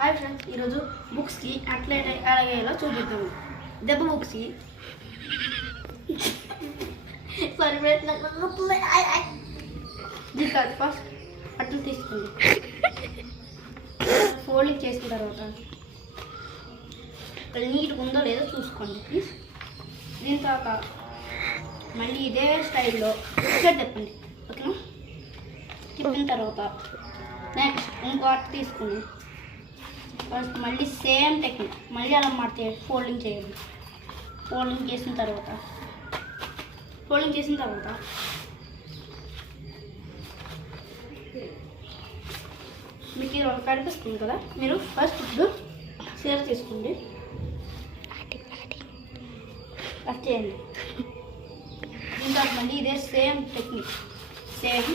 Hi friends, ఈరోజు బుక్స్కి అట్లా అలాగేలా చూపిద్దాము. దెబ్బ బుక్స్కి కాదు. ఫస్ట్ అట్లు తీసుకోండి. ఫోల్డింగ్ చేసిన తర్వాత నీట్గా ఉందో లేదో చూసుకోండి ప్లీజ్. దీని తర్వాత మళ్ళీ ఇదే స్టైల్లో ఒకసారి తిప్పండి, ఓకేనా? తిప్పిన తర్వాత నెక్స్ట్ ఇంకో అట్టు తీసుకుని ఫస్ట్ మళ్ళీ సేమ్ టెక్నిక్ మళ్ళీ అలా మాడితే ఫోల్డింగ్ చేయండి. ఫోల్డింగ్ చేసిన తర్వాత మీకు ఇది ఒక కనిపిస్తుంది కదా, మీరు ఫస్ట్ ఇప్పుడు షేర్ చేసుకోండి, కట్ చేయండి. దీంతో మళ్ళీ ఇదే సేమ్ టెక్నిక్ సేమ్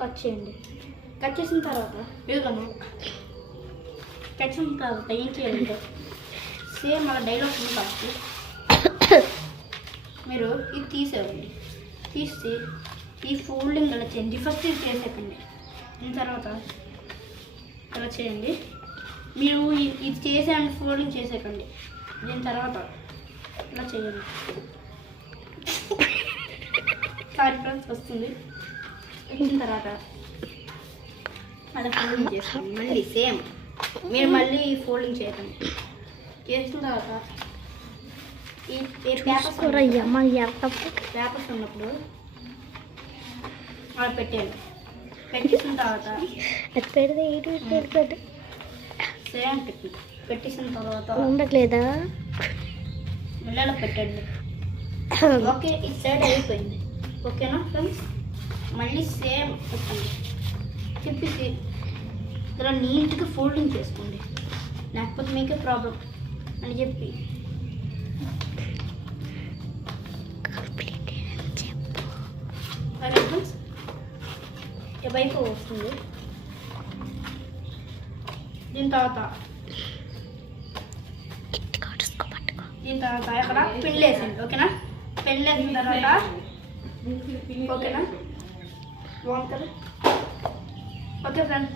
కట్ చేయండి. కట్ చేసిన తర్వాత ఏం చేయాలంటే సేమ్ అలా డైలాగ్ ఉంది కాబట్టి మీరు ఇది తీసేయండి. తీసి ఈ ఫోల్డింగ్ అలా చేయండి. ఫస్ట్ ఇది చేసేకండి. దీని తర్వాత అలా చేయండి. మీరు ఇది చేసేయండి, ఫోల్డింగ్ చేసేకండి. దీని తర్వాత ఇలా చేయండి. సారీ ఫ్రెండ్స్, వస్తుంది. దీని తర్వాత అలా ఫోల్డింగ్ చేసుకోండి. మళ్ళీ సేమ్ మీరు మళ్ళీ ఫోల్డింగ్ చేయకండి. చేసిన తర్వాత ఈ పేపర్స్ ఉన్నప్పుడు అలా పెట్టేయండి. పెట్టేసిన తర్వాత సేమ్ పెట్టేసిన తర్వాత ఉండట్లేదా మళ్ళీ అలా పెట్టండి. ఓకే, ఈ సైడ్ అయిపోయింది. ఓకేనా ఫ్రెండ్స్? మళ్ళీ సేమ్ పెట్టండి. తిప్పేసి ఇలా నీట్గా ఫోల్డింగ్ చేసుకోండి, లేకపోతే మీకే ప్రాబ్లం అని చెప్పి సరే ఫ్రెండ్స్, వైపు వస్తుంది. దీని తర్వాత అక్కడ పెళ్ళి వేసింది. ఓకేనా? పెళ్ళి వేసిన తర్వాత ఓకేనా? బాగుంటుంది. Okay friends.